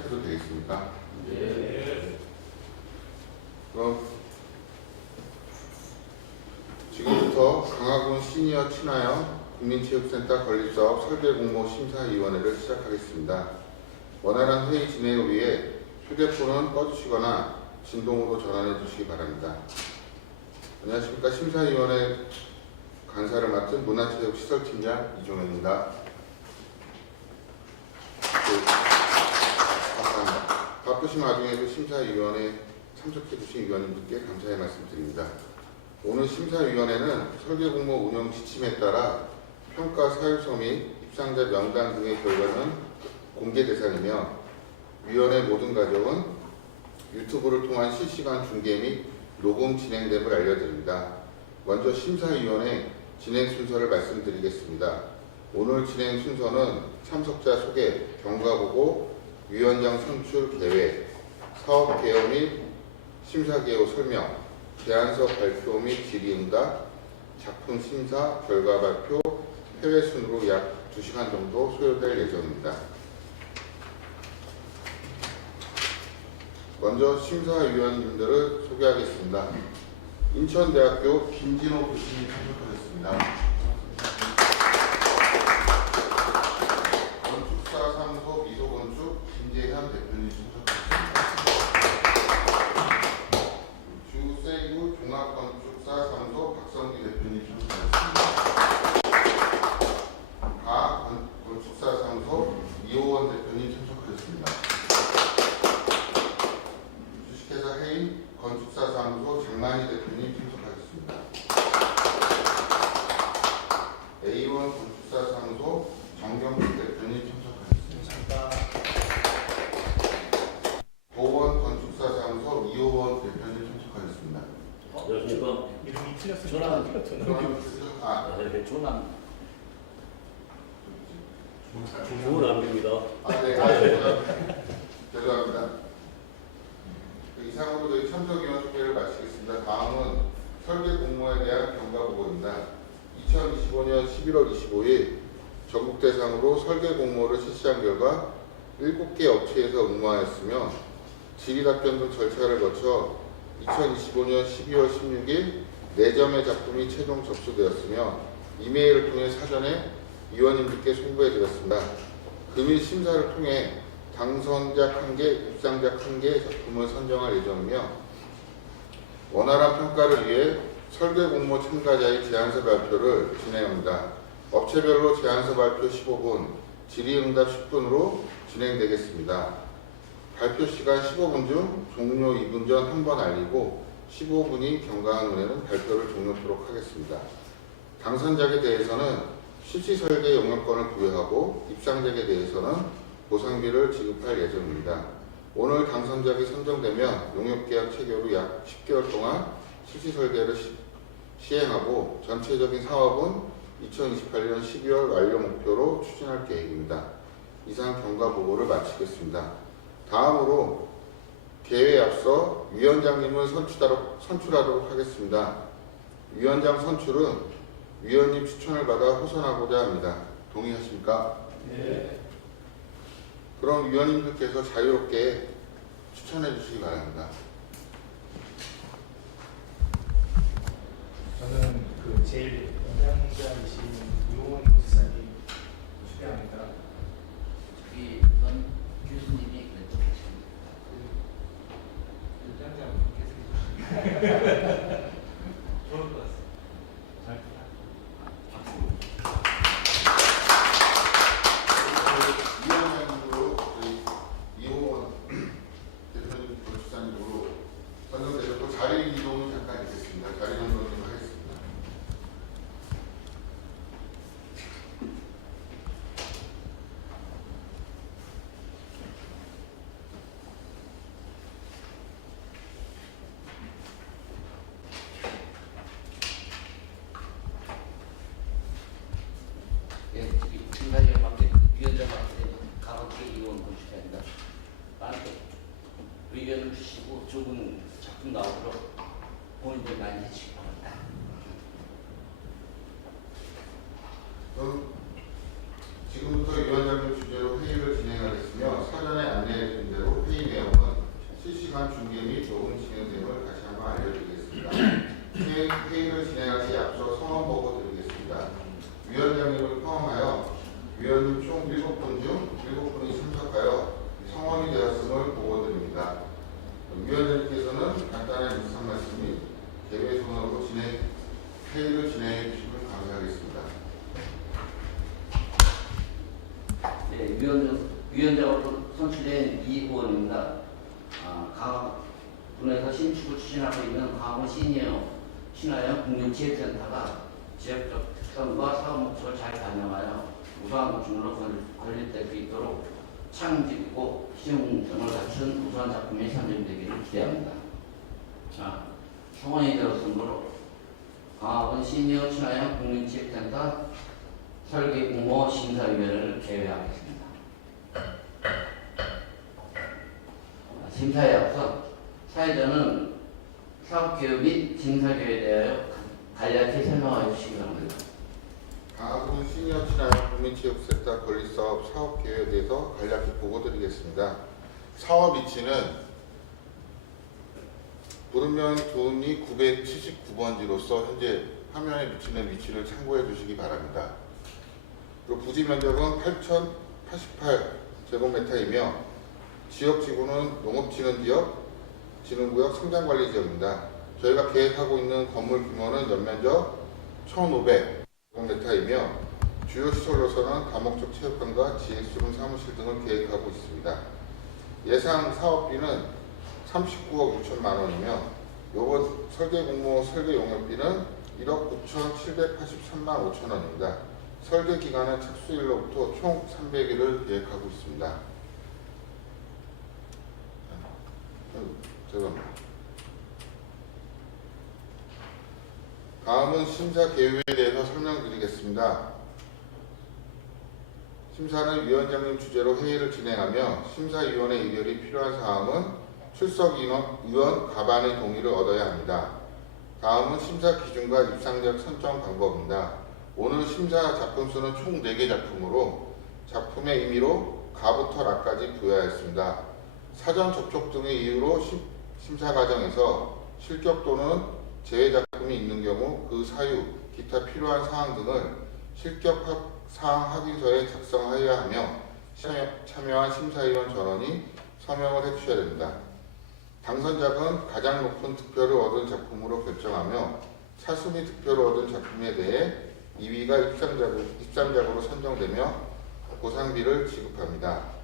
시작해도 되겠습니까? 네. 그럼 지금부터 강화군 시니어 친화형 국민체육센터 건립사업 설계공모 심사위원회를 시작하겠습니다. 원활한 회의 진행을 위해 휴대폰은 꺼주시거나 진동으로 전환해 주시기 바랍니다. 안녕하십니까. 심사위원회 간사를 맡은 문화체육시설팀장 이종현입니다. 감사합니다. 바쁘신 와중에도 심사위원회에 참석해 주신 위원님들께 감사의 말씀드립니다. 오늘 심사위원회는 설계공모 운영 지침에 따라 평가 사유서 및 입상자 명단 등의 결과는 공개 대상이며 위원회 모든 과정은 유튜브를 통한 실시간 중계 및 녹음 진행됨을 알려드립니다. 먼저 심사위원회 진행 순서를 말씀드리겠습니다. 오늘 진행 순서는 참석자 소개, 경과보고, 위원장 선출 계획, 사업 개요 및 심사 개요 설명, 제안서 발표 및 질의응답, 작품 심사, 결과 발표, 해외 순으로 약 2시간 정도 소요될 예정입니다. 먼저 심사위원님들을 소개하겠습니다. 인천대학교 김진호 교수님 참석하셨습니다. 건축사사무소 미소건축 김재현 대표님 참석하셨습니다. 주세이브 종합건축사사무소 박성기 대표님 참석하셨습니다. 가 건축사사무소 이호원 대표님 참석하셨습니다. 주식회사 해인 건축사사무소 장만희 대표님 참석하셨습니다. A1 건축사사무소 정경필 대표님 참석하셨습니다. 고원 건축사사무소 이호원 대표님 참석하셨습니다. 안녕하십니까. 이름이 틀렸어요. 조남. 조남입니다. 죄송합니다. 이상으로 저희 참석위원 소개를 마치겠습니다. 다음은 설계 공모에 대한 경과보고입니다. 2025년 11월 25일 전국 대상으로 설계 공모를 실시한 결과 7개 업체에서 응모하였으며 질의답변 등 절차를 거쳐 2025년 12월 16일 4점의 작품이 최종 접수되었으며 이메일을 통해 사전에 위원님들께 송부해드렸습니다. 금일 심사를 통해 당선작 1개, 입상작 1개 작품을 선정할 예정이며 원활한 평가를 위해 설계 공모 참가자의 제안서 발표를 진행합니다. 업체별로 제안서 발표 15분, 질의응답 10분으로 진행되겠습니다. 발표 시간 15분 중 종료 2분 전 한 번 알리고 15분이 경과한 후에는 발표를 종료토록 하겠습니다. 당선작에 대해서는 실시설계 용역권을 부여하고 입상작에 대해서는 보상비를 지급할 예정입니다. 오늘 당선작이 선정되면 용역계약 체결 후 약 10개월 동안 실시설계를 시행하고 전체적인 사업은 2028년 12월 완료 목표로 추진할 계획입니다. 이상 경과보고를 마치겠습니다. 다음으로 개회에 앞서 위원장님을 선출하도록 하겠습니다. 위원장 선출은 위원님 추천을 받아 호선하고자 합니다. 동의하십니까? 네. 그럼 위원님들께서 자유롭게 추천해 주시기 바랍니다. 저는 그 제일 연장자이신 이호원 교수님 추천합니다. 저기 넌 교수님이 그랬던 것입니다. 연장자 계속 좋을 것 같습니다. 잘 위원장님으로 저희 이호원 대표님 건축사님으로 선정되셨고 자리 이동이 잠깐 있겠습니다. 자리 정돈을 하겠습니다. 예, 저기 중간위원한테 위원장한테 강하게 이원 건축합니다. 나한테 의견을 주시고 좋은 작품 나오도록 고민들 많이 해주시기 바랍니다. 지금부터 위원장님 주제로 회의를 진행하겠으며 사전에 안내해 드린 대로 이구원입니다. 강화군에서 신축을 추진하고 있는 강화군 시니어 신화형 국민체육센터가 지역적 특성과 사업 목적을 잘 반영하여 우수한 건축물로 건립될 수 있도록 창의적이고 실용성을 갖춘 우수한 작품이 선정되기를 기대합니다. 성원이 되었으므로 강화군 시니어 친화형 국민체육센터 설계 공모 심사위원회를 개회하겠습니다. 심사에 앞서 사회자는 사업계획 및 심사계획에 대하여 간략히 설명하여 주시기 바랍니다. 강화군 시니어 친화형 국민체육센터 건립사업 사업계획에 대해서 간략히 보고드리겠습니다. 사업 위치는 부르면 둔이 979번지로서 현재 화면에 비치는 위치를 참고해 주시기 바랍니다. 그리고 부지 면적은 8,088제곱미터이며 지역지구는 농업진흥지역, 진흥구역, 성장관리지역입니다. 저희가 계획하고 있는 건물 규모는 연면적 1,500제곱미터이며 주요 시설로서는 다목적 체육관과 지식수련 사무실 등을 계획하고 있습니다. 예상 사업비는 39억 6천만 원이며 요번 설계 공모 설계 용역비는 1억 9,783만 5천 원입니다. 설계 기간은 착수일로부터 총 300일을 계획하고 있습니다. 다음은 심사 계획에 대해서 설명드리겠습니다. 심사는 위원장님 주재로 회의를 진행하며 심사위원회 의결이 필요한 사항은 출석 위원 가반의 동의를 얻어야 합니다. 다음은 심사 기준과 입상작 선정 방법입니다. 오늘 심사 작품 수는 총 4개 작품으로 작품의 임의로 가부터 라까지 부여하였습니다. 사전 접촉 등의 이유로 심사 과정에서 실격 또는 제외 작품이 있는 경우 그 사유, 기타 필요한 사항 등을 실격 사항 확인서에 작성하여야 하며 참여한 심사위원 전원이 서명을 해주셔야 됩니다. 당선작은 가장 높은 득표를 얻은 작품으로 결정하며 차순위 득표를 얻은 작품에 대해 2위가 입상작으로 선정되며 보상비를 지급합니다.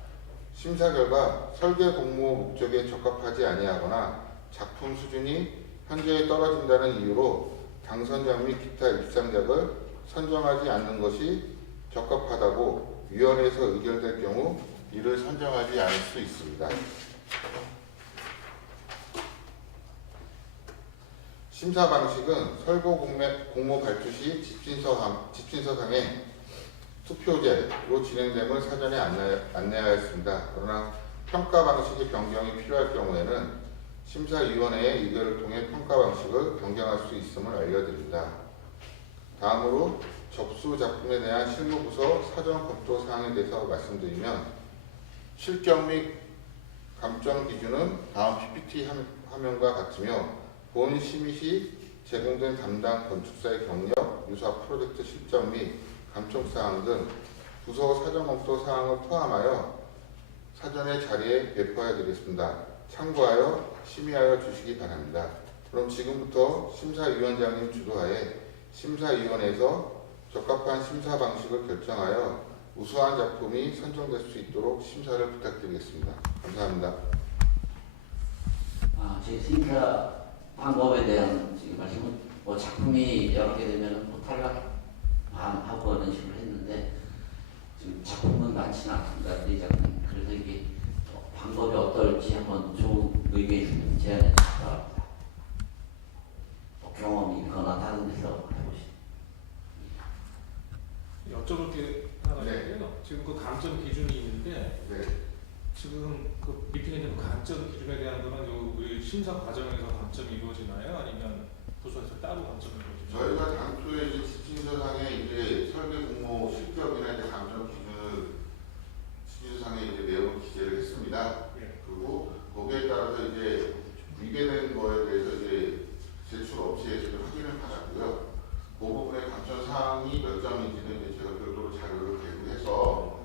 심사 결과 설계 공모 목적에 적합하지 아니하거나 작품 수준이 현저히 떨어진다는 이유로 당선작 및 기타 입상작을 선정하지 않는 것이 적합하다고 위원회에서 의결될 경우 이를 선정하지 않을 수 있습니다. 심사 방식은 설계 공모 발표 시 집신서상에 투표제로 진행됨을 사전에 안내하였습니다. 그러나 평가 방식의 변경이 필요할 경우에는 심사위원회의 의결을 통해 평가 방식을 변경할 수 있음을 알려드립니다. 다음으로 접수 작품에 대한 실무부서 사전 검토 사항에 대해서 말씀드리면 실격 및 감점 기준은 다음 PPT 화면과 같으며 본 심의 시 제공된 담당 건축사의 경력, 유사 프로젝트 실적 및 감청사항 등 부서 사전검토 사항을 포함하여 사전의 자리에 배포해 드리겠습니다. 참고하여 심의하여 주시기 바랍니다. 그럼 지금부터 심사위원장님 주도하에 심사위원회에서 적합한 심사 방식을 결정하여 우수한 작품이 선정될 수 있도록 심사를 부탁드리겠습니다. 감사합니다. 제 심사 방법에 대한 지금 말씀은 작품이 여러 개 되면 탈락하고 하는 식으로 했는데 지금 작품은 많지는 않습니다. 이 작품. 그래서 이게 방법이 어떨지 한번 좋은 의견이 있으면 제안해 주시기 바랍니다. 경험이 있거나 다른 데서 해보시죠. 여쭤볼 게 하나 네. 있는데요. 지금 그 감점 기준이 있는데 네. 지금 그 미팅에 대한 감점 기준에 대한 거는 우리 심사 과정에서 감점이 이루어지나요? 아니면 부서에서 따로 감점이 이루어지나요? 저희가 당초에 이제 집신서상에 이제 설계 공모 실격이나 이제 감점 집신서상에 이제 내용 기재를 했습니다. 예. 그리고 거기에 따라서 이제 위배된 거에 대해서 이제 제출 업체에서 확인을 받았고요. 그 부분의 감점 사항이 몇 점인지는 이제 제가 별도로 자료를 개구해서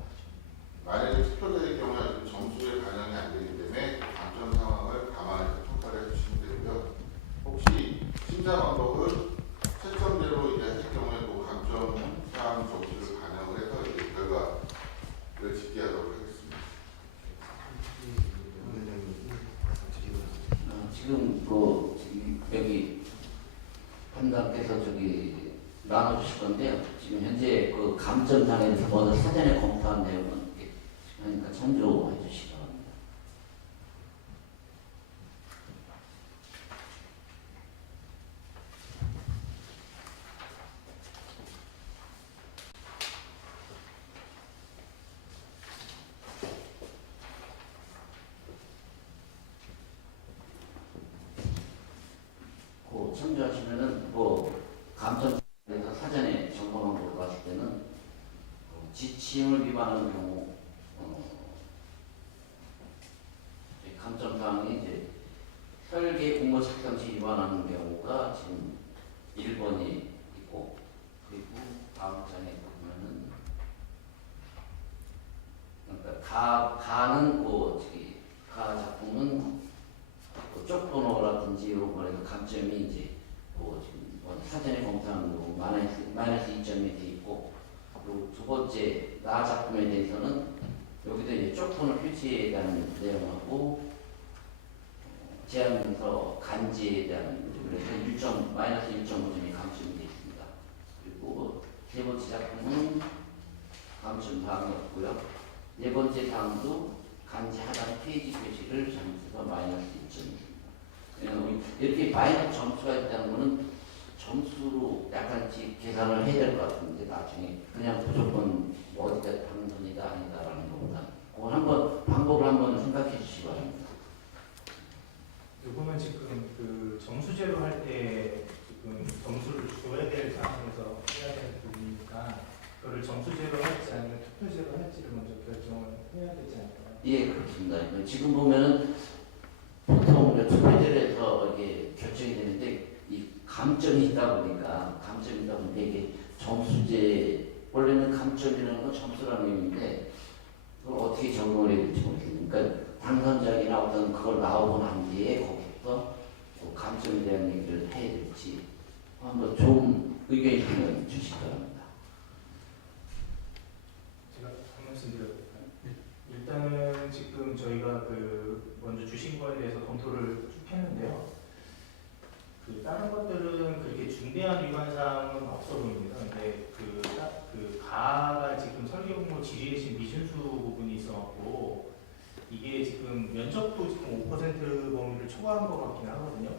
만약에 투표될 경우에 점수에 반영이 안 되기 때문에 감점 상황을 감안해서 평가를 해주시면 되고요. 혹시 심사 방법을 채점대로 이제 할 경우에 또 감점 사항 점수를 반영을 해서 이제 결과를 집계하도록 하겠습니다. 지금 여기 판단께서 저기 나눠주실 건데요. 지금 현재 그 감점상에 대해서 먼저 사전에 검토한 내용은 그러니까 참조해 주시기 바랍니다. 그 참조하시면은 감점상에서 사전에 점검한 걸로 봤을 때는 지침을 위반하는 경우 감점사항이 이제 설계 공모 작성 시 위반하는 경우가 지금 1번이 있고, 그리고 다음 장에 보면은 그러니까 가는 가 작품은 쪽 번호라든지 이런 거에서 감점이 이제 지금 사전에 검토한 경우 마이너스 2점이 돼 있고, 그리고 두 번째 나 작품에 대해서는 여기도 이제 쪽 번호 표시에 대한 내용하고 제한문서 간지에 대한 그래서 마이너스 1.5점이 감점이 되어 있습니다. 그리고 세 번째 작품은 감점 사항이 없고요. 네 번째 사항도 간지 하단 페이지 표시를 잘못해서 마이너스 1점입니다. 이렇게 마이너스 점수가 있다는 것은 점수로 약간씩 계산을 해야 될 것 같은데 나중에 그냥 무조건 어디가 당선이다 아니다라는 것보다 그건 한번 방법을 한번 생각해 주시기 바랍니다. 요거는 지금 그 점수제로 할 때 지금 점수를 줘야 될 상황에서 해야 되는 부분이니까 그거를 점수제로 할지 아니면 투표제로 할지를 먼저 결정을 해야 되지 않을까요? 예, 그렇습니다. 지금 보면은 보통 투표제에서 이게 결정이 되는데 이 감점이 있다 보니까 이게 점수제 원래는 감점이라는 건 점수라는 의미인데 그걸 어떻게 적용을 해야 될지 모르겠으니까 당선작이나 어떤 그걸 나오고 난 뒤에 거기서 감점에 대한 얘기를 해야 될지 한번 좀 의견 있으면 주시기 바랍니다. 제가 한 말씀 드려도 될까요? 일단은 지금 저희가 그 먼저 주신 거에 대해서 검토를 쭉 했는데요. 그 다른 것들은 그렇게 중대한 위반 사항은 없어 보입니다. 근데 그 가가 지금 설계 공모 질의의 미준수 부분이 있어갖고 이게 지금 면적도 지금 5% 범위를 초과한 것 같긴 하거든요.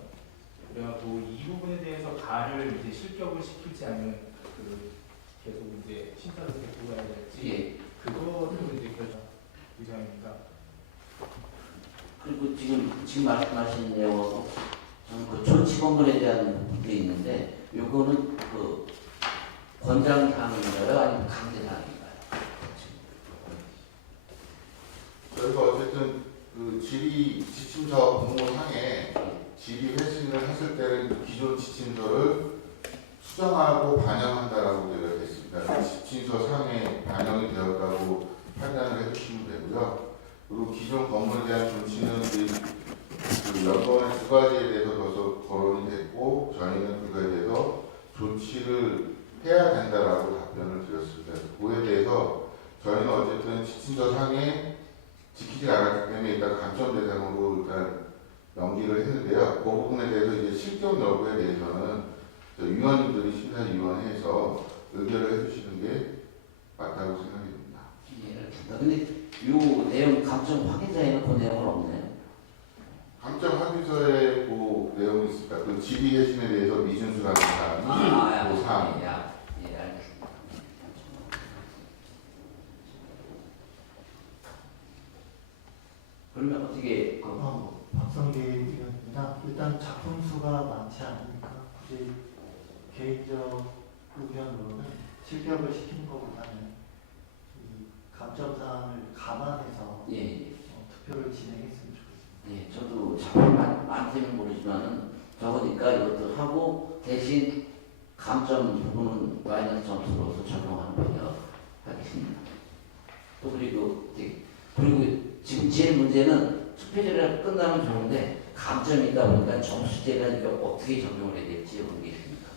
그래갖고 이 부분에 대해서 가를 이제 실격을 시킬지 아니면 계속 이제 심사를 데리고 가야 될지 예. 그거를 이제 결정 의사입니다. 그리고 지금 말씀하신 내용하고 저는 그 조치 건물에 대한 부분도 있는데 요거는 그 권장 사항인가요? 아니면 강제 사항인가요? 저희가 어쨌든 그 질의 지침서 공모상에 질의 회신을 했을 때는 그 기존 지침서를 수정하고 반영한다라고 되어 있습니다. 지침서 상에 반영이 되었다고 판단을 해주시면 되고요. 그리고 기존 건물에 대한 조치는 그 연번에 두 가지에 대해서 벌써 거론이 됐고 저희는 그거에 대해서 조치를 해야 된다라고 답변을 드렸습니다. 그에 대해서 저희는 어쨌든 지침서 상에 지키지 않았기 때문에 일단 감점 대상으로 일단 연기를 했는데요. 그 부분에 대해서 이제 실격 여부에 대해서는 위원님들이 심사위원회에서 의결을 해주시는 게 맞다고 생각이 듭니다. 예, 알겠습니다. 근데 요 내용 감점 확인서에는 그 내용은 없네요. 감점 합의서에 그 내용이 있습니다. 그 질의 회신에 대해서 미준수라는 사람이 그 사항. 예, 알겠습니다. 그러면 어떻게 박성기 의원입니다. 일단 작품 수가 많지 않으니까 굳이 개인적 의견으로는 실격을 시키는 것보다는 이 감점사항을 감안해서 투표를 진행했으면 좋겠습니다. 예, 저도 작품이 많지는 모르지만은 적으니까 이것도 하고 대신 감점 부분은 마이너스 점수로서 적용하는 걸로 하겠습니다. 또 그리고 지금 제일 문제는 투표제가 끝나면 좋은데 감점이 있다 보니까 점수제가 어떻게 적용을 해야 될지 이런 게 있습니까?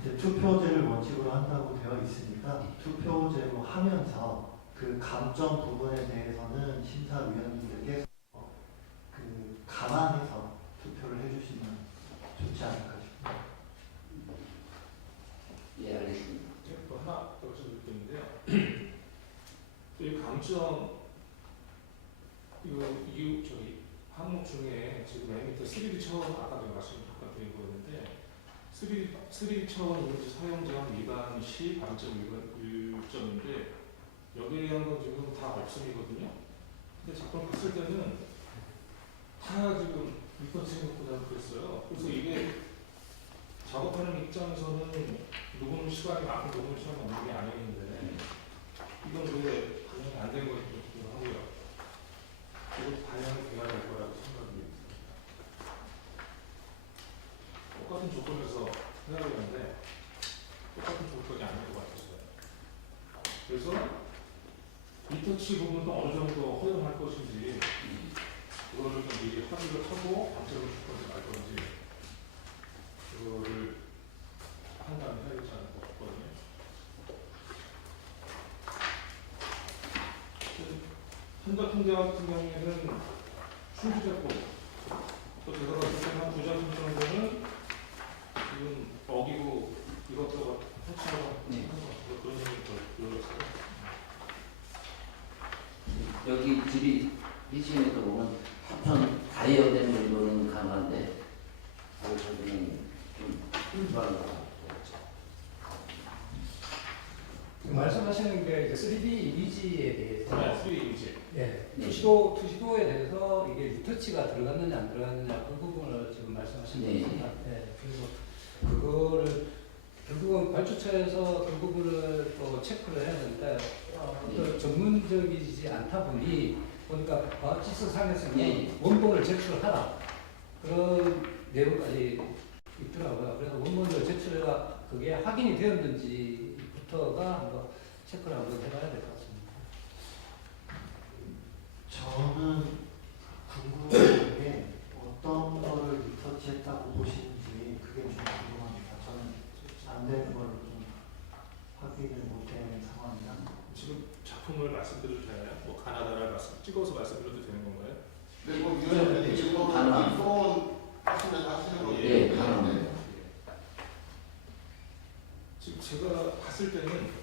이제 투표제를 원칙으로 한다고 되어 있으니까 투표제로 하면서 그 감점 부분에 대해서는 심사위원님들께 그 감안해 저기 항목 중에 지금 맨 밑에 3D 차원 아까도 말씀드린 거였는데 3D 차원 이미지 사용 제한 위반 시 반점 위반 1점인데 여기에 대한 건 지금 다 없음이거든요. 근데 작품 봤을 때는 다 지금 리터치 해놓고 그랬어요. 그래서 이게 작업하는 입장에서는 녹음 시간이 많고 녹음 시간이 없는 게 아니었는데 이건 왜 반영이 안 된 건지 좀 궁금하고요. 이것도 반영이 돼야 될 거라고 생각이 듭니다. 똑같은 조건에서 해야 되는데 똑같은 조건이 아닌 것 같았어요. 그래서 리터치 부분도 어느 정도 허용할 것인지 그거를 좀 미리 합의를 하고 방점을 줄 건지 말 건지 그거를 판단해야 되지 않을까 싶거든요. 현대통대 같은 경우에는 충주제품 또 제가 봤을 때는 한 9작품 정도는 지금 어기고 이것저것 터치하고 네. 하는 것 같아요. 그런 생각이 들었어요. 여기 집이 리치에도 보면 한편 다이어된 정도는 가능한데 저기는 좀 불안한 것 같아요. 말씀하시는 게 이제 3D 이미지에 대해서 네, 3D 이미지. 예, 네. 투시도에 대해서 이게 리터치가 들어갔느냐 안 들어갔느냐 그 부분을 지금 말씀하시는 네. 겁니다. 예, 그리고 그거를 결국은 발주처에서 그 부분을 또 체크를 해야 되는데 또 전문적이지 않다 보니까 과학지식상에서는 네. 원본을 제출하라 그런 내용까지 있더라고요. 그래서 원본을 제출해가 그게 확인이 되었는지부터가 한번 체크를 한번 해봐야 될 것 같습니다. 저는 궁금한 게 어떤 거를 리서치했다고 보시는지 그게 좀 궁금합니다. 저는 안 되는 걸로 좀 확인을 못된 상황이라. 지금 작품을 말씀드려도 되나요? 뭐 가나다를 찍어서 말씀드려도 되는 건가요? 근데 뭐 위원님 이거 가능합니다. 소원 하시면서 하시는 거예요. 예, 가능합니다. 지금 제가 봤을 때는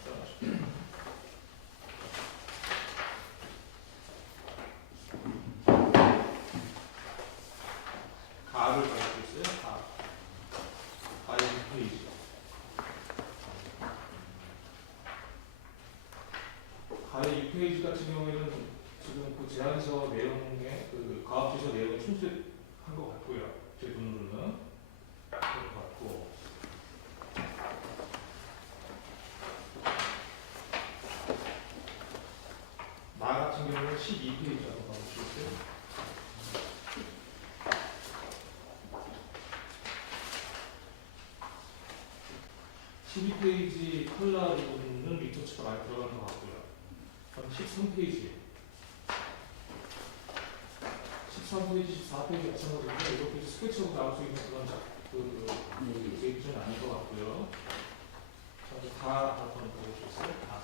죄송합니다. 가를 가지고 있어요. 가의 6페이지. 가의 6페이지 같은 경우에는 지금 그 제안서 내용에 그 가압지서 내용을 충실한 것 같고요. 제 눈으로는 그런 것 같고. 마 같은 경우는 12페이지라고 봐주시겠어요? (12) 페이지 컬러 부분은 리터치가 많이 들어가는 것 같고요. 그럼 13페이지, 13페이지, 14페이지 마찬가지인데 이렇게 스케치하고 나올 수 있는 그런 페이지는 아닌 것 같고요. 다 한번 보여주세요. 다.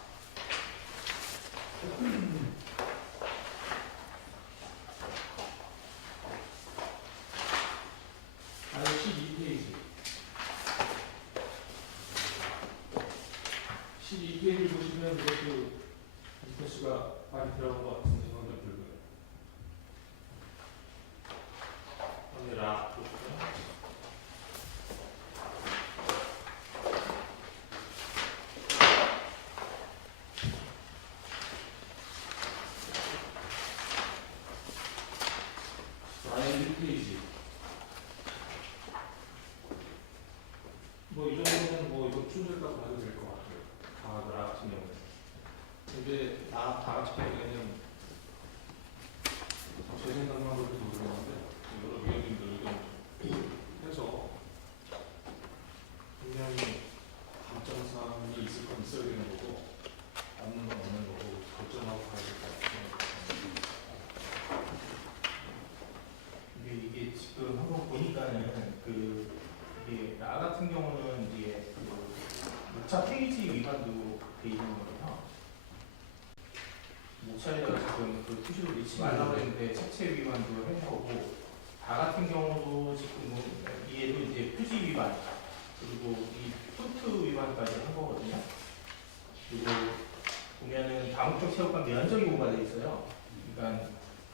아니 12페이지. 12페이지 보시면 이것도 리터치가 많이 들어간 것 같은 생각이 들고요. 오늘 락 보시면 라인 1페이지. 뭐 이 정도면 뭐 이거 충분하다고 봐도 될 것 같아요. 나 같은 경우는. 근데 다 같이 보기에는 제 생각만 그렇게 모르겠는데 여러 위원님들 의견 해서 분명히 감점사항이 있을 건 있어야 되는 거고 없는 건 없는 거고 결정하고 가야 될 것 같아요. 이게 지금 한번 보니까는 이게 나 같은 경우는 이게 그 6차 페이지 위반도 돼 있는 거예요. 우차에다가 지금 그 표시를 넣지 말라고 했는데 색채 위반도 한 거고, 다 같은 경우도 지금 얘도 이제 표지 위반 그리고 이 폰트 위반까지 한 거거든요. 그리고 보면은 다목적 체육관 면적이 오가돼 있어요. 그러니까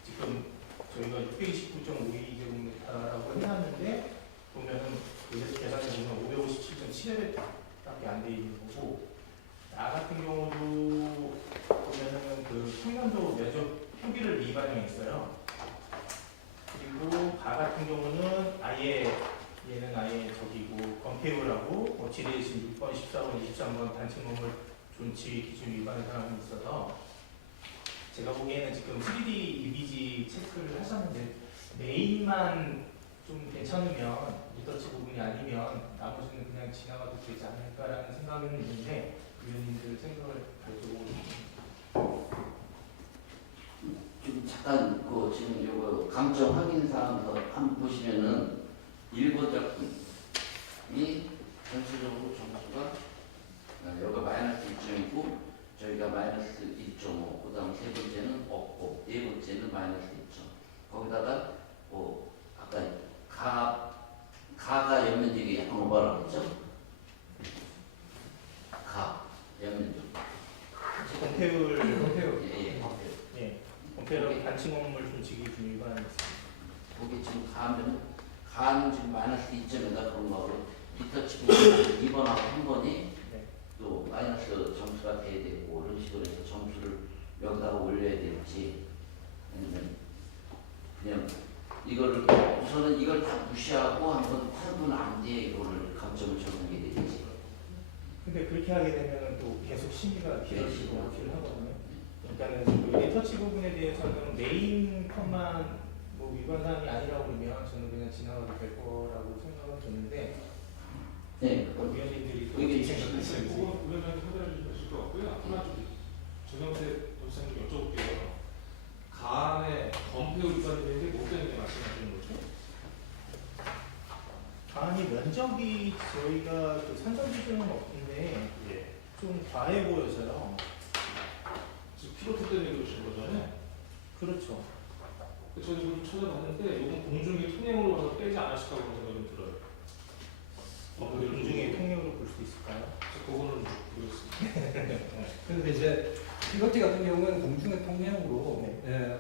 지금 저희가 629.52제곱미터라고 해놨는데 보면은 그래서 계산해 보면 557.7회밖에 안 돼 있는 거고, 나 같은 경우도 보면은 그 평면도 면적 표기를 미반영이 있어요. 그리고 가 같은 경우는 아예 얘는 아예 저기고 건폐율하고 뭐 지대신 6번, 14번, 23번 단층 건물 존치 기준 위반의 사항이 있어서 제가 보기에는 지금 3D 이미지 체크를 하셨는데 메인만 좀 괜찮으면 리터치 부분이 아니면 나머지는 그냥 지나가도 되지 않을까라는 생각은 있는데 위원님들 생각을 가지고 좀 잠깐 그 지금 요거 감점 확인 사항 한번 보시면은 1번 작품이 전체적으로 점수가 여기가 마이너스 1점이고 저희가 마이너스 1.5, 그 다음 세 번째는 없고 네 번째는 마이너스 1점. 거기다가 뭐 아까 가가 연면적이 약간 오버라고 했죠? 가 연면적. 건폐율 예, 예, 건폐율 단층 건물 존치 기준 위반했습니다. 거기 지금 가는 지금 마이너스 2점에다 그런 거고 리터치 부분 2번하고 3번이 네. 또 마이너스 점수가 돼야 되고 이런 식으로 해서 점수를 여기다가 올려야 될지 아니면 그냥 이거를 우선은 이걸 다 무시하고 한번 8분 안 뒤에 이거를 감점을 적용해야 되지. 근데 그렇게 하게 되면 또 계속 심의가 길어지고 하긴 하거든요. 그러니까는 그 리터치 부분에 대해서는 메인 컷만 뭐 위반 사항이 아니라고 그러면 저는 그냥 지나가도 될 거라고 생각은 드는데 네, 위원님들이 또 이게 어떻게 생각하시는지. 그건 위원장님 판단해 주실 것 같고요. 하나 좀 정영태 도지사님 여쭤볼게요. 가안에 건폐율 위반이 되는데 뭐 때문에 말씀하시는 거죠? 아니 면적이 저희가 그 산정 기준은 없는데 예. 좀 과해 보여서요. 지금 피로트 때문에 그러신 거잖아요. 그렇죠. 저도 좀 찾아봤는데 이건 공중의 통행으로 봐서 빼지 않았을까 그런 생각이 들어요. 공중의 통행으로 볼 수 있을까요? 그거는 모르겠습니다. 그런데 이제 피로티 같은 경우는 공중의 통행으로 네.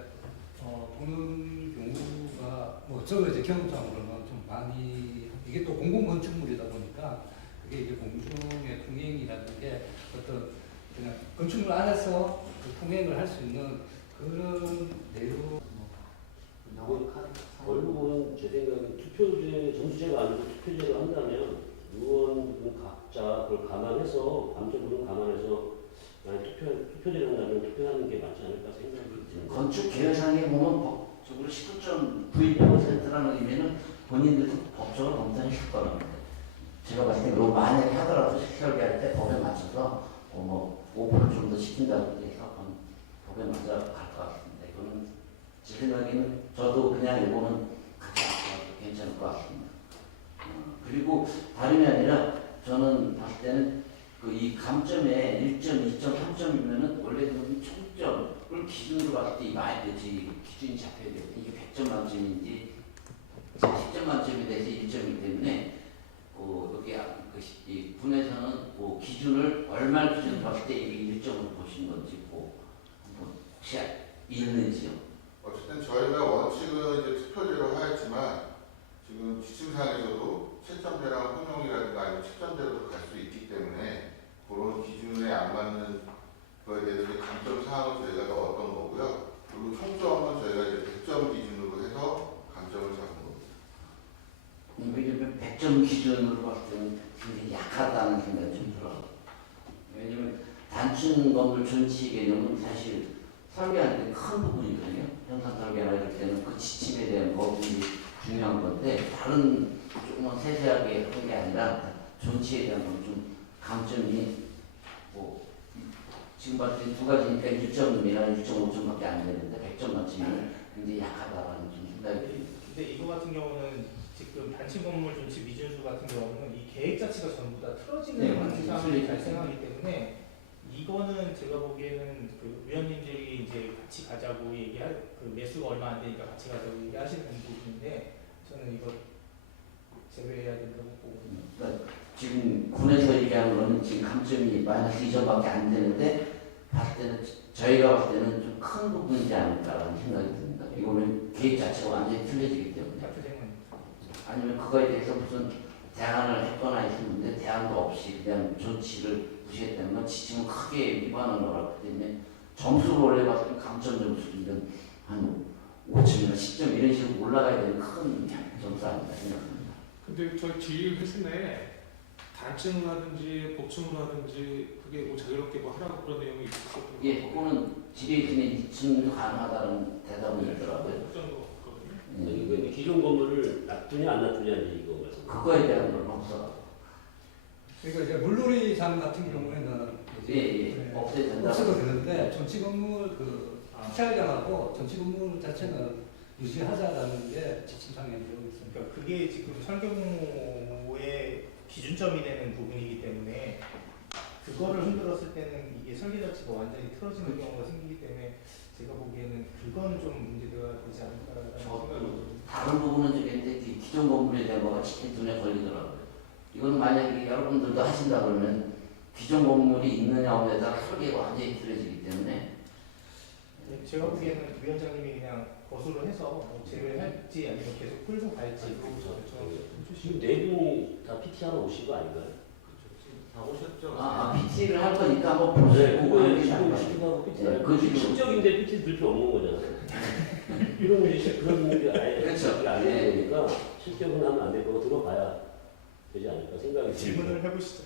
보는 경우가 뭐 저도 이제 경험상으로는 좀 많이 이게 또 공공 건축물이다 보니까 그게 이제 공중의 통행이라는 게 어떤 그냥 건축물 안에서 그 통행을 할 수 있는 그런 내용. 명확한 결국은 제 생각엔 투표제 점수제가 아니고 투표제로 한다면 의원분 각자 그걸 감안해서 감정부분 감안해서 투표제를 한다면 투표하는 게 맞지 않을까 생각이 듭니다. 건축 계획상에 보면 법적으로 19.91%라는 의미는 본인들도 법적으로 검토했을 거랍니다. 제가 봤을 때 이거 만약에 하더라도 설계할 때 법에 맞춰서 뭐 5% 좀 더 시킨다고 해서 법에 맞춰 갈 것 같습니다. 이거는 제 생각에는 저도 그냥 이거는 같이 나가도 괜찮을 것 같습니다. 그리고 다름이 아니라 저는 봤을 때는 그 이 감점에 1점, 2점, 3점이면은 원래 그 총점을 기준으로 봤을 때 이 기준이 잡혀야 돼요. 이게 100점 만점인지 10점 만점에 대해서 1점이기 때문에 여기 이 분에서는 그 기준을 얼마를 기준으로 봤을 때 이게 1점으로 보시는 건지 한번 혹시 있는지요? 어쨌든 저희가 원칙은 이제 투표제로 하였지만 지금 지침상에서도 채점제랑 혼용이라든가 아니면 채점제로도 갈 수 있기 때문에 그런 기준에 안 맞는 거에 대해서 이제 감점 사항을 저희가 더 어떤 거고요. 그리고 총점은 저희가 이제 100점 기준으로 해서 감점을 잡은 겁니다. 왜냐면 100점 기준으로 봤을 때는 굉장히 약하다는 생각이 좀 들어요. 왜냐면 단층 건물 전치 개념은 사실 설계할 때 큰 부분이거든요. 현상 설계를 할 때는 그 지침에 대한 법이 중요한 건데 다른 조금만 세세하게 한 게 아니라 전치에 대한 건 좀 감점이 뭐 지금 봤을 때 두 가지니까 1점이나 1.5점밖에 안 되는데 100점 만점은 굉장히 약하다라는 좀 생각이 듭니다. 근데 이거 같은 경우는 지금 단층 건물 존치 미준수 같은 경우는 이 계획 자체가 전부 다 틀어지는 네, 상황이 맞습니다. 발생하기 때문에 이거는 제가 보기에는 그 위원님들이 이제 이제 같이 가자고 그 매수가 얼마 안 되니까 같이 가자고 얘기하시는 부분인데 저는 이거 제외해야 된다고 보거든요. 그러니까 지금 군에서 얘기하는 거는 지금 감점이 마이너스 2점밖에 안 되는데 봤을 때는 저희가 봤을 때는 좀 큰 부분이지 않을까라는 생각이 듭니다. 이거는 계획 자체가 완전히 틀려지기 때문에 아니면 그거에 대해서 무슨 대안을 했거나 했는데 대안도 없이 그냥 조치를 무시했다는 건 지침을 크게 위반한 거라고 때문에 점수를 원래 봤을 때 감점 점수는 한 5점이나 10점 이런 식으로 올라가야 되는 큰 점수 아닌가 생각합니다. 근데 저희 지휘 회신에 단층을 하든지 복층으로 하든지 그게 뭐 자유롭게 뭐 하라고 그런 내용이 있었던 거 예, 그거는 지뢰진의 2층도 가능하다는 대답이 있더라고요. 정도 없거든요. 이거 이제 기존 건물을 놔두냐 안 놔두냐 이거 말씀. 그거에 대한 건 없어. 그러니까 이제 물놀이장 같은 경우에는 예, 예. 없애야 된다. 없어도 되는데 전치 건물 그 주차장하고 전치 건물 자체는 유지하자라는 게 지침상에 되어 있습니다. 그러니까 그게 지금 설계공모의 기준점이 되는 부분이기 때문에 그거를 흔들었을 때는 이게 설계 자체가 완전히 틀어지는 경우가 생기기 때문에 제가 보기에는 그건 좀 문제가 되지 않을까라는 생각이 듭니다. 다른 부분은 저기인데 기존 건물에 대한 거가 눈에 걸리더라고요. 이건 만약에 여러분들도 하신다 그러면 기존 건물이 있느냐 없느냐가 설계가 완전히 틀어지기 때문에 제가 보기에는 위원장님이 그냥 거수를 해서 뭐 제외할지 아니면 계속 끌고 갈지 지금 네 분이 다 PT 하러 오신 거 아닌가요? 다 오셨죠? PT를 할 거니까 한번 보시고 네, 그거 하는 게 지금 나을 시기하고 PT 네, 그 지금- 실적인데 PT 들 필요 없는 거잖아요. 이런 거 이제 그런 게 아예 그렇죠. 안 네. 되는 거니까 실적은 하면 안 될 거고 들어봐야 되지 않을까 생각이 질문을 해보시죠.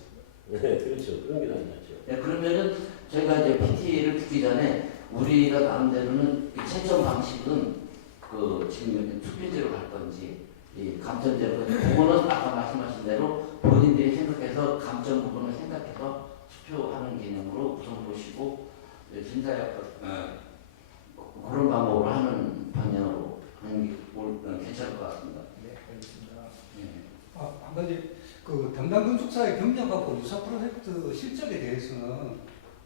네, 그렇죠. 그런 게 낫죠. 네, 그러면은 저희가 이제 PT를 듣기 전에 우리가 나름대로는 이 채점 방식은 그 지금 여기 투표제로 갈 건지 이 감점제로 그거는 아까 말씀하신 대로 본인들이 생각해서 감점 부분을 생각해서 투표하는 개념으로 우선 보시고 진사역 그런 방법으로 하는 방향으로 하는 게 괜찮을 것 같습니다. 네, 알겠습니다. 예. 한 가지 그 담당 건축사의 경력하고 유사 프로젝트 실적에 대해서는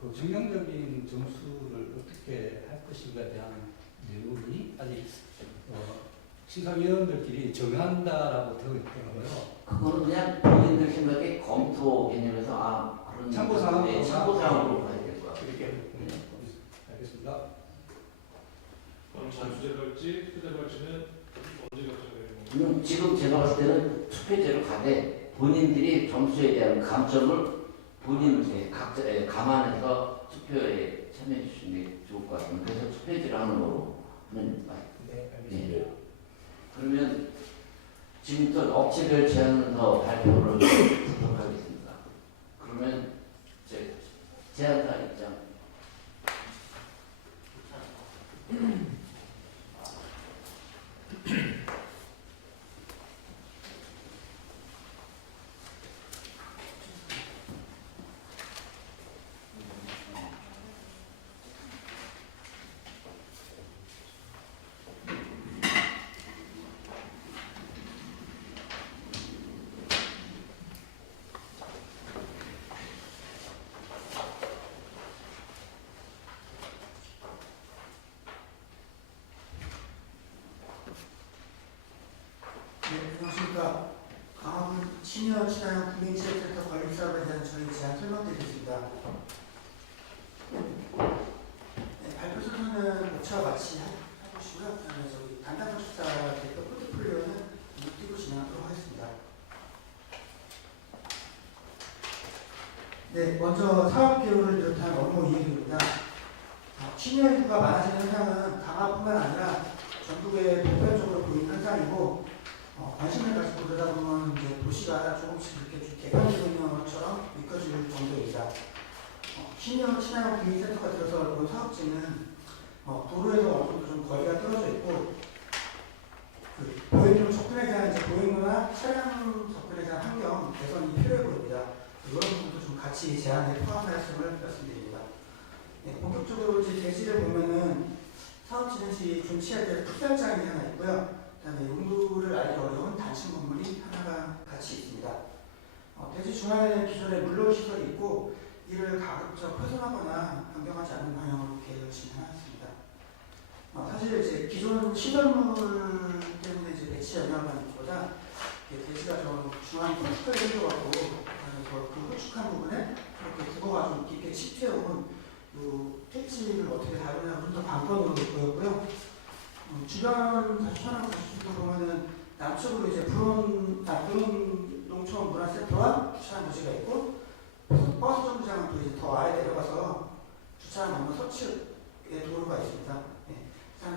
그 정량적인 점수를 어떻게 할 것인가에 대한 내용이 아직 심사위원들끼리 정한다라고 되어 있더라고요. 그거는 그냥 본인들 생각에 검토 개념에서 그런 참고사항으로 참고사항으로 봐야 될 것 같아요. 그렇게 알겠습니다. 그럼 전수제로 할지 투표제로 할지는 언제 결정되는 건가요? 지금 제가 봤을 때는 투표제로 가되 본인들이 점수에 대한 감점을 본인들 각자 감안해서 투표에 참여해 주시는 게 좋을 것 같습니다. 그래서 투표제로 하는 거로 하는 거. 네, 알겠습니다. 예. 그러면 지금부터 업체별 제안서 발표를 하도록 하겠습니다. 그러면 제안사 입장. 네, 안녕하십니까. 강화군 시니어 친환경 국민체육센터 건립 사업에 대한 저희 제안 설명드리겠습니다. 네, 발표 순서는 목차와 같이 해보시고요. 그다음에 저희 담당 건축사 대표 포트폴리오는 띄고 진행하도록 하겠습니다. 네, 먼저 사업 기록을 비롯한 업무 이행입니다. 시니어 인구가 많아지는 현상은 강화뿐만 아니라 전국에 보편적으로 보이는 현상이고 관심을 가지고 그러다 보면 이제 도시가 조금씩 이렇게 좀 개방되는 것처럼 느껴질 정도입니다. 시니어 친환경 국민센터가 들어서 본 사업지는 도로에서 어느 정도 좀 거리가 떨어져 있고 보행로 접근에 대한 이제 보행로나 차량 접근에 대한 환경 개선이 필요해 보입니다. 이런 부분도 좀 같이 제안에 포함하였음을 말씀드립니다. 네, 본격적으로 이제 대지를 보면은 사업 진행 시 준치해야 될 풋살장이 하나 있고요. 그다음에 용도를 알기 어려운 단층 건물이 하나가 같이 있습니다. 대지 중앙에는 기존에 물놀이 시설이 있고 이를 가급적 훼손하거나 변경하지 않는 방향으로 계획을 진행하였습니다. 기존 시설물 때문에 이제 배치 영향받는 것보다 대지가 좀 중앙 홀쭉하게 생겨갖고 그 홀쭉한 부분에 그렇게 국어가 좀 깊게 칩채운 퇴치를 어떻게 다루냐 좀 더 관건으로 보였고요. 주변 다시천하고 다시천도 보면은 남쪽으로 이제 부른 농촌 문화센터와 주차장 도시가 있고 버스 정류장은 또 이제 더 아래 내려가서 주차장 건너 서측에 도로가 있습니다. 네.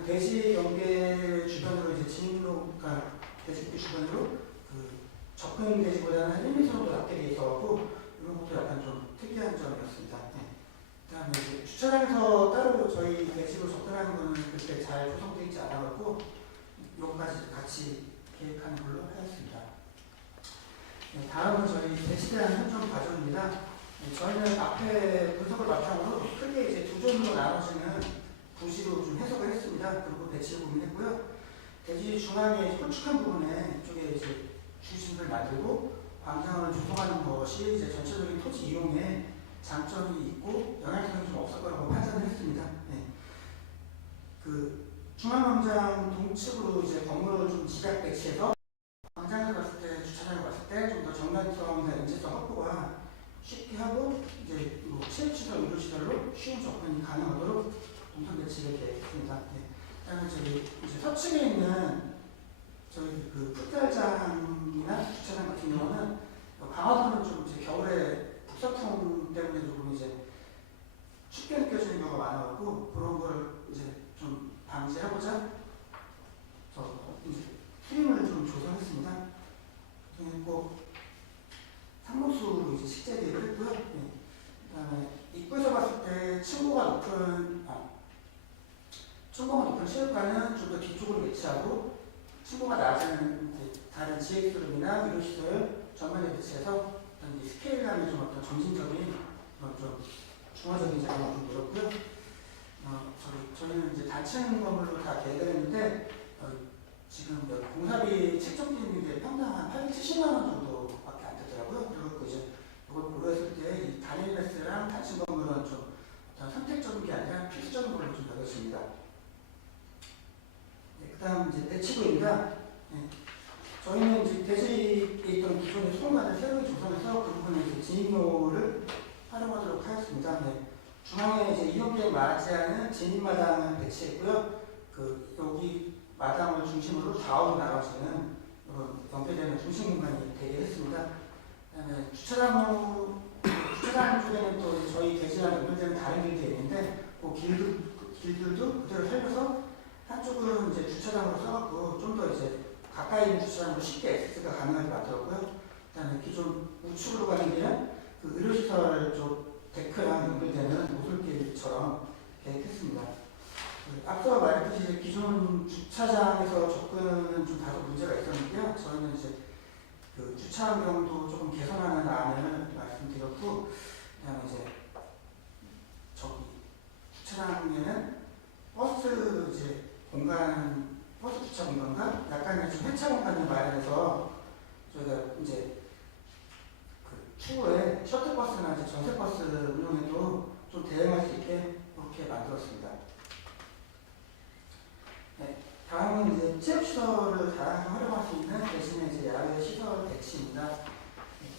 대지 연계 주변으로 이제 진입로가 대지길 주변으로 그 접근 대지보다는 1m 정도 낮게 돼 있어갖고 이런 것도 약간 좀 특이한 점이었습니다. 네. 그다음에 이제 주차장에서 따로 저희 대지로 접근하는 거는 그때 잘 구성되어 있지 않아갖고 이것까지 같이 계획하는 걸로 하였습니다. 네, 다음은 저희 대지에 대한 선정 과정입니다. 네, 저희는 앞에 분석을 바탕으로 크게 이제 두 종류로 나눠지는 부지로 좀 해석을 했습니다. 그리고 배치를 고민했고요. 대지 중앙의 홀쭉한 부분에 이쪽에 이제 중심을 만들고 광장을 조성하는 것이 이제 전체적인 토지 이용에 장점이 있고 영향성이 좀 없을 거라고 판단을 했습니다. 네. 그 중앙광장 동측으로 이제 건물을 좀 집약 배치해서 광장을 갔을 때, 주차장을 갔을 때 좀 더 정면성이나 인재성 확보가 쉽게 하고 이제 체육시설, 의료시설로 쉬운 접근이 가능하도록 동선 배치를 계획했습니다. 네. 그다음에 저희 이제 서측에 있는 저희 그 풋살장이나 주차장 같은 경우는 강화도는 좀 이제 겨울에 북서풍 때문에 조금 이제 춥게 느껴지는 경우가 많아갖고 그런 걸 이제 좀 방지하고자 이제 트림을 좀 조성했습니다. 꼭 상록수로 이제 식재 대비를 했고요. 네. 그다음에 입구에서 봤을 때 층고가 높은 체육관은 좀 더 뒤쪽으로 배치하고 층고가 낮은 이제 다른 지역수름이나 의료시설 전면에 배치해서 이제 스케일감이 좀 어떤 점진적인 좀 중화적인 작업을 좀 노렸고요. 저희는 이제 단층 건물로 다 계획을 했는데 지금 공사비 책정되어 있는 게 평당 한 870만 원 정도밖에 안 되더라고요. 그리고 이제 이걸 고려했을 때 이 단일 매스랑 단층 건물은 좀 선택적인 게 아니라 필수적인 걸로 좀 여겼습니다. 네, 그다음 이제 대치구입니다. 네. 저희는 이제 대지에 있던 기존의 소공간을 새로 조성해서 그 부분에 이제 진입로를 활용하도록 하였습니다. 네. 중앙에 이제 이용객 맞이하는 진입마당을 배치했고요. 여기 마당을 중심으로 좌우로 나눠지는 이런 연결되는 중심 공간이 되게 했습니다. 그다음에 주차장 쪽에는 또 저희 대지랑 연결되는 다른 길들이 있는데 그 길들도 그대로 살려서 한쪽은 이제 주차장으로 써갖고 좀 더 이제 가까이 있는 주차장으로 쉽게 액세스가 가능하게 만들었고요. 그다음에 기존 우측으로 가는 길은 그 의료시설 쪽 데크랑 연결되는 오솔길처럼 계획했습니다. 앞서 말했듯이 기존 주차장에서 접근은 좀 다소 문제가 있었는데요. 저희는 이제 그 주차 환경도 조금 개선하는 안을 말씀드렸고, 그다음에 이제 주차장에는 버스 주차 공간과 약간의 좀 회차 공간을 마련해서 저희가 이제 그 추후에 셔틀버스나 이제 전세버스 운영에도 좀 대응할 수 있게 그렇게 만들었습니다. 네, 다음은 이제 체육시설을 다양하게 활용할 수 있는 대신에 이제 야외 시설 배치입니다.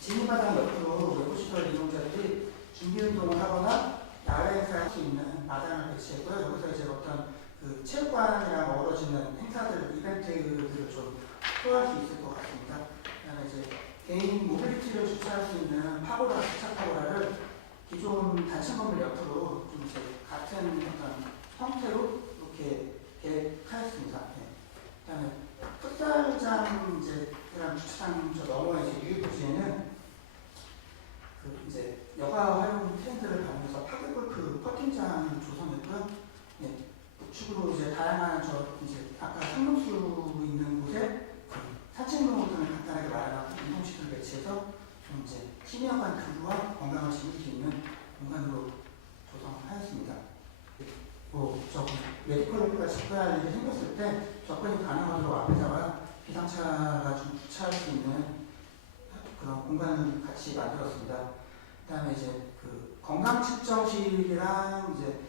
진입마당 옆으로 외부시설 이용자들이 준비운동을 하거나 야외 행사할 수 있는 마당을 배치했고요. 여기서 이제 어떤 그 체육관이랑 어우러지는 행사들, 이벤트들을 좀 소화할 수 있을 것 같습니다. 그다음에 이제 개인 모빌리티를 주차할 수 있는 파고라, 주차 파고라를 기존 단층 건물 옆으로 좀 이제 같은 어떤 형태로 이렇게 계획하였습니다. 네. 그다음에 풋살장 이랑 주차장 저 너머에 이제 유휴부지에는 그 이제 여가 활용 트렌드를 반영해서 파괴 골프 퍼팅장을 조성했고요. 네. 우측으로 이제 다양한 아까 상록수 있는 곳에 산책로를 간단하게 마련하고 운동시설을 배치해서 좀 이제 시니어간 부부와 건강을 지킬 수 있는 공간으로 조성하였습니다. 메디컬로드가 접근할 일이 생겼을 때 접근이 가능하도록 앞에다가 비상차가 좀 주차할 수 있는 그런 공간을 같이 만들었습니다. 그다음에 이제 그 건강 측정실이랑 이제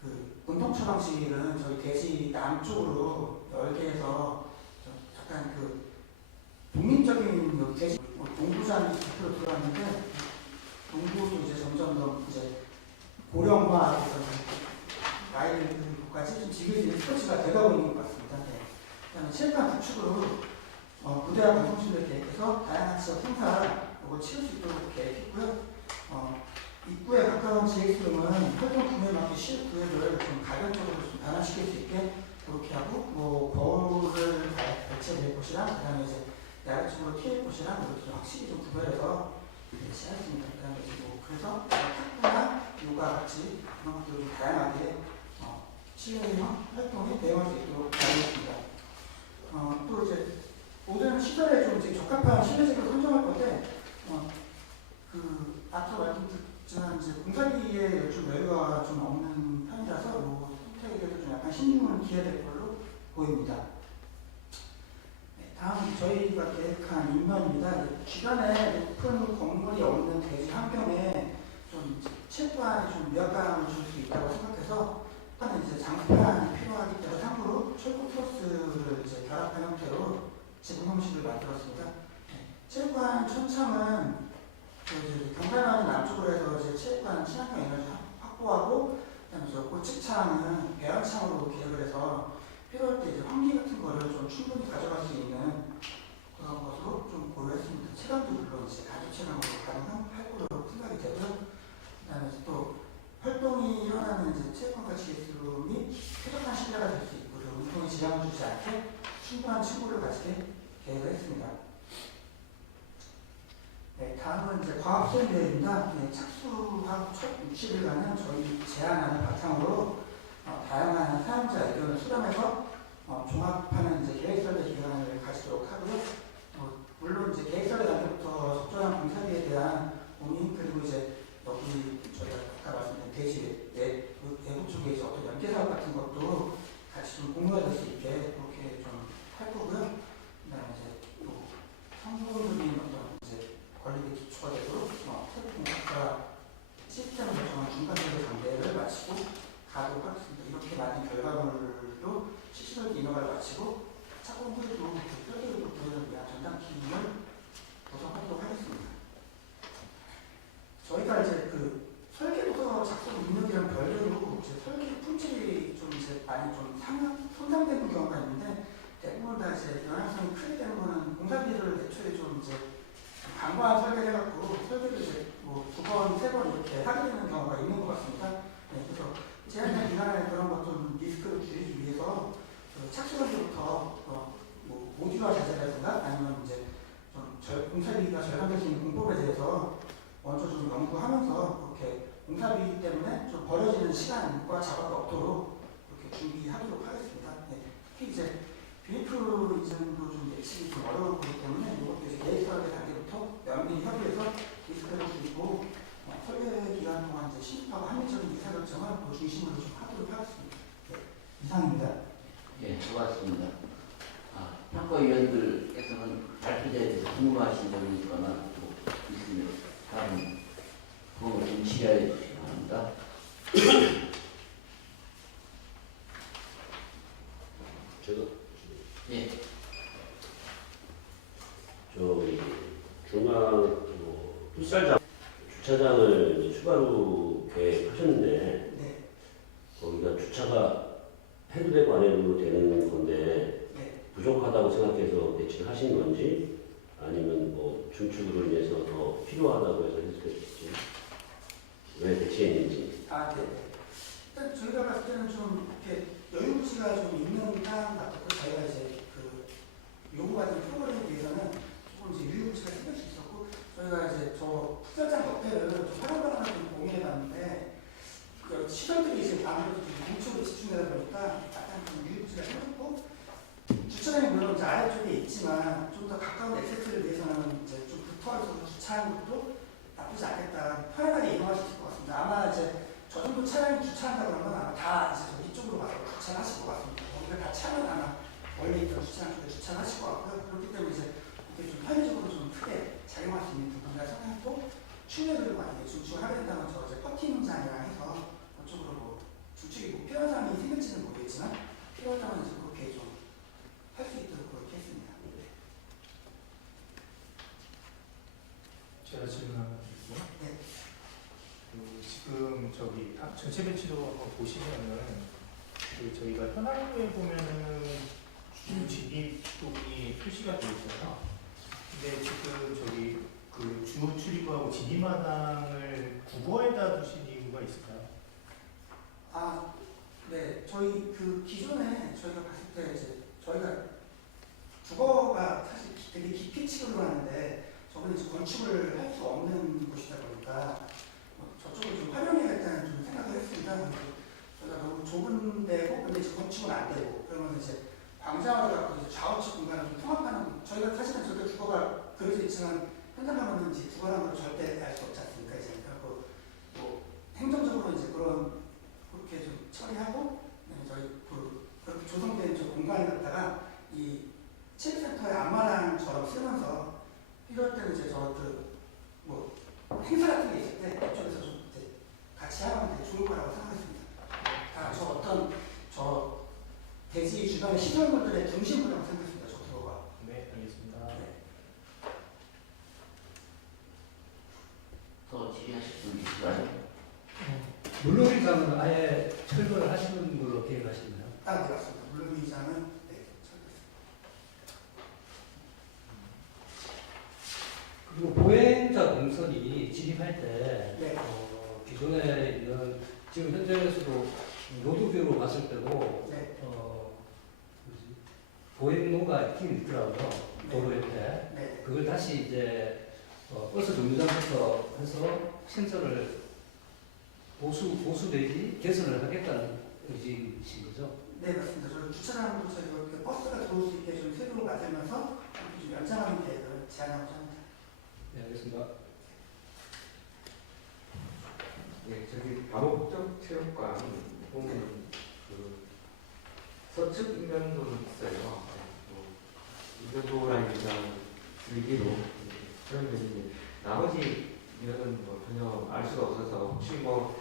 그 운동처 주차 방식은 저희 대지 남쪽으로 열게 해서 좀 약간 그 독립적인 여기 대지 동부산 지표로 들어갔는데 동부도 이제 점점 더 이제 고령화 나이들까지 좀 지그시 스포츠가 되어가고 있는 것 같습니다. 네. 그다음에 체육관 구축으로 부대와 방송실을 계획해서 다양한 지역 행사를 치를 수 있도록 계획했고요. 입구에 가까운 GX룸은 활동 구매에 맞게 실 구획을 좀 가변적으로 좀 변화시킬 수 있게 그렇게 하고 거울을 배치될 곳이랑 그다음에 이제 야외적으로 튀일 곳이랑 이렇게 좀 확실히 좀 구별해서 배치했습니다. 그다음에 이제 그래서 탁구나 요가 같이 그런 것들을 좀 다양하게 실내형 활동에 대응할 수 있도록 마련했습니다. 또 이제 모든 시설에 좀 이제 적합한 실내식을 선정할 건데 앞서 말씀드렸지만 이제 공사비에 좀 여유가 좀 없는 편이라서 요 선택에도 좀 약간 신중을 기해야 될 걸로 보입니다. 네, 다음 저희가 계획한 인면입니다. 주변에 높은 건물이 없는 대지 환경에 좀 체육관에 좀 위압감을 줄 수 있다고 생각해서 이제 장판이 필요하기 때문에 참고로 철골 트러스를 이제 결합한 형태로 지붕 형식을 만들었습니다. 네, 체육관 천창은 경관하는 남쪽으로 해서 이제 체육관 친환경 에너지 확보하고 그다음에 저 고측창은 배열창으로 계획을 해서 필요할 때 이제 환기 같은 거를 좀 충분히 가져갈 수 있는 그런 것으로 좀 고려했습니다. 체감도 물론 이제 가족 체감으로 가능할 거로 생각이 되고요. 그다음에 또 활동이 일어나는 이제 체육관과 GS룸이 쾌적한 실내가 될 수 있고 그리고 운동에 지장을 주지 않게 충분한 층고를 가지게 계획을 했습니다. 네, 다음은 이제 과학 수행 계획입니다. 네, 착수하고 첫 60일간은 저희 제안안을 바탕으로 다양한 사용자 의견을 수렴해서 종합하는 이제 계획 설계 기간을 가지도록 하고요. 물론 이제 계획 설계 단계부터 적절한 공사비에 대한 고민 그리고 이제 여기 저희가 아까 말씀드린 대지 내부 쪽에 이제 어떤 연계 사업 같은 것도 같이 좀 공유가 될 수 있게 그렇게 좀 할 거고요. 그다음에 이제 또 성공적인 어떤 이제 권리의 기초가 되도록 세부공학과 시스템을 결정한 중간적인 단계를 마치고 가도록 하겠습니다. 이렇게 많은 결과물로 실시설계 인허가를 마치고 착공 후에도 설계를 보여주기 위한 전담팀을 구성하도록 하겠습니다. 저희가 이제 그 설계도서 작성 능력이랑 별개로 이제 설계 품질이 좀 이제 많이 좀 손상되는 경우가 있는데 대부분 다 이제 영향성이 크게 되는 거는 공사비를 애초에 좀 이제 강과한 설계를 해갖고 설계를 이제 뭐 2번, 3번 이렇게 하게 되는 경우가 있는 것 같습니다. 네, 그래서 제한된 기간에 그런 것 좀 리스크를 줄이기 위해서 착수 전부터 뭐 모듈화 자재라든가 아니면 이제 좀 공사비가 절감될 수 있는 공법에 대해서 먼저 좀 연구하면서 그렇게 공사비 때문에 좀 버려지는 시간과 작업이 없도록 그렇게 준비하도록 하겠습니다. 네, 특히 이제 BF 이전도 좀 예측이 좀 어려울 거기 때문에 이것도 이제 계획 설계 단계부터 면밀히 협의해서 리스크를 줄이고 설계 기간 동안 이제 신입하고 합리적인 의사결정을 중심으로 좀 하도록 하겠습니다. 네, 이상입니다. 예, 수고하셨습니다. 평가위원들께서는 발표자에 대해서 궁금하신 점이 있거나 또 있으면 다음 부분을 좀 질의해 주시기 바랍니다. 제가 예. 저기 중앙 풋살장 주차장을 이제 추가로 계획하셨는데 네, 거기가 주차가 해도 되고 안 해도 되는 건데 네. 부족하다고 생각해서 배치를 하신 건지 아니면 뭐 중축으로 인해서 더 필요하다고 해서 했을지 왜 배치했는지. 네. 일단 저희가 봤을 때는 좀 이렇게 여유부지가 좀 있는 땅 같고 저희가 이제 그 요구받은 프로그램에 비해서는 조금 이제 유유부지가 생길 수 있었고 저희가 이제 저 풋살장 옆에를 좀 활용방안을 좀 공유해봤는데 그 시설들이 이제 아무래도 좀 공쪽으로 집중되다 보니까 약간 좀 유유부지가 생겼고 주차장이 물론 이제 아래쪽에 있지만 좀 더 가까운 액세스를 위해서는 이제 좀 붙어서 주차하는 것도 나쁘지 않겠다. 편안하게 이용할 수 있을 것 같습니다. 아마 이제 저 정도 차량이 주차한다 그러면 아마 다 이제 이쪽으로 와서 주차하실 것 같습니다. 거기가 다 차면 아마 원래 있던 주차장 쪽에 주차하실 것 같고요. 그렇기 때문에 이제 이렇게 좀 편의적으로 좀 크게 작용할 수 있는 부분이라 생각했고 추후에도 만약에 중축을 하게 된다면 저 이제 퍼팅장이랑 해서 그쪽으로 뭐 중축이 뭐 필요한 사람이 생길 질문하겠고요. 네. 지금 저기 전체 배치도 한번 보시면은 저희가 현황에 보면은 주 진입 쪽이 표시가 되어 있어요. 근데 지금 저기 주 출입구하고 진입 마당을 국어에다 두신 이유가 있을까요? 아, 네. 저희 기존에 저희가 봤을 때 이제 저희가 국어가 사실 되게 깊이 치고 들어가는데 저번에 이제 건축을 할 수 없는 곳이다 보니까 저쪽을 좀 활용해야겠다는 좀 생각을 했습니다. 저희가 너무 좁은 데고 근데 이제 건축은 안 되고 그러면 이제 광장으로 갖고 이제 좌우측 공간을 좀 통합하는 저희가 사실은 저게 국어가 그려져 있지만 현장 가면은 이제 국어라는 걸 절대 알 수 없지 않습니까? 이제 그리고 뭐 행정적으로 이제 그렇게 좀 처리하고 저희 그렇게 조성된 저 공간을 갖다가 이 체육센터의 앞마당처럼 쓰면서 필요할 때는 이제 뭐 행사 같은 게 있을 때 그쪽에서 좀 이제 같이 하면 되게 좋을 거라고 생각했습니다. 저 어떤 저 대지 주변의 시설물들의 중심부라고 생각했습니다. 저 들어가. 네, 알겠습니다. 더 질의하실 분 있을까요? 물놀이장은 아예 철거를 하시는 걸로 계획하시나요? 네, 맞습니다. 물놀이장은 네, 그리고 보행자 동선이 진입할 때 네. 기존에 있는 지금 현장에서도 로드뷰로 봤을 때도 네. 보행로가 있긴 있더라고요. 도로 옆에. 네. 그걸 다시 이제 버스 정류장부터 해서 신설을 보수 내지 개선을 하겠다는 의지이신 거죠? 네, 맞습니다. 저희 주차장도 저희가 이렇게 버스가 들어올 수 있게 좀 세도로 만들면서 좀 연장하는 계획을 제안하고자 합니다. 네, 알겠습니다. 네, 저기 다목적 체육관 보면 서측 인면도는 있어요. 인면도라기보다는 줄기로 그런데 나머지 면은 뭐 전혀 알 수가 없어서 혹시 뭐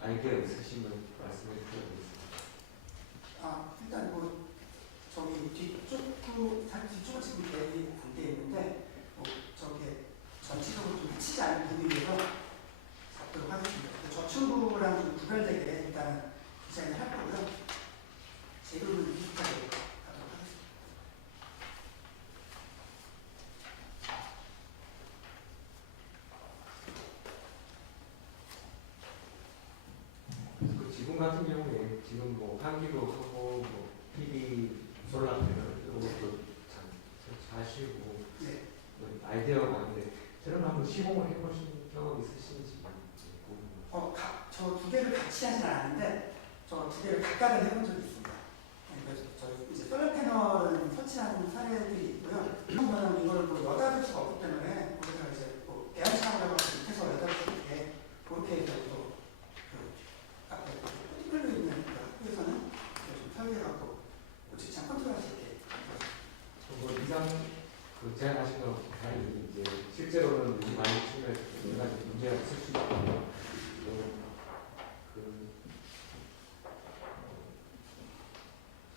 아이디어 있으시면 말씀해 주셔도 일단 저기 뒤쪽은 지금 계획이 안 돼 있는데 저게 전체적으로 좀 미치지 않는 분위기에서 잡도록 하겠습니다. 저층부랑 좀 구별되게 일단 디자인을 할 거고요. 재료는 비슷하게 가도록 하겠습니다. 그 지금 같은 경우에 지금 뭐 환기도 하고 뭐 PV 솔라 패널 이런 것도 참 설치하시고 네. 뭐 아이디어가 많은데 저는 한번 시공을 해보신 경험 있으신지 궁금해요. 저 두 개를 같이 하진 않았는데 저 두 개를 각각은 해본 적이 있습니다. 그래서 저희 이제 솔라 패널을 설치하는 사례들이 있고요. 그러면 이걸 여닫을 수가 없기 때문에 우리가 이제 배양창이라고 해서 밑에서 여닫을 수 있게 그렇게 해서 또 앞에 끌고 있는 학교에서는 좀 설계하고 직장 컨트롤할 수 있게. 뭐 이상 제안하신 거 다행히 이제 실제로는 많이 치면 여러 가지 문제가 있을 수 있거든요.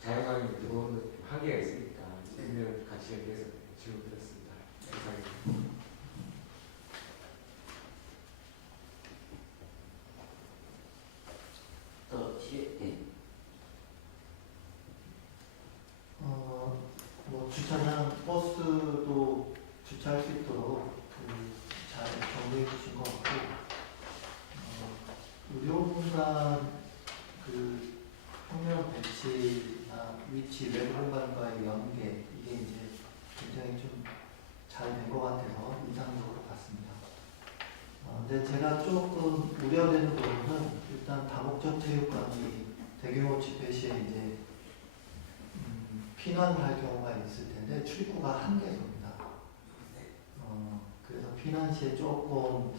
자연광이 들어오는 한계가 있으니까 이면 같이 연계해서 질문 드렸습니다. 감사합니다. 더 질의. 네. 주차장 버스도 주차할 수 있도록 잘 정리해 주신 것 같고, 의료공간 평면 배치나 위치, 외부 공간과의 연계, 이게 이제 굉장히 좀 잘 된 것 같아서 인상적으로 봤습니다. 근데 제가 조금 우려되는 부분은 일단 다목적 체육관이 대규모 집회 시에 이제 피난을 할 경우가 있을 텐데 출입구가 한개소입니다. 그래서 피난 시에 조금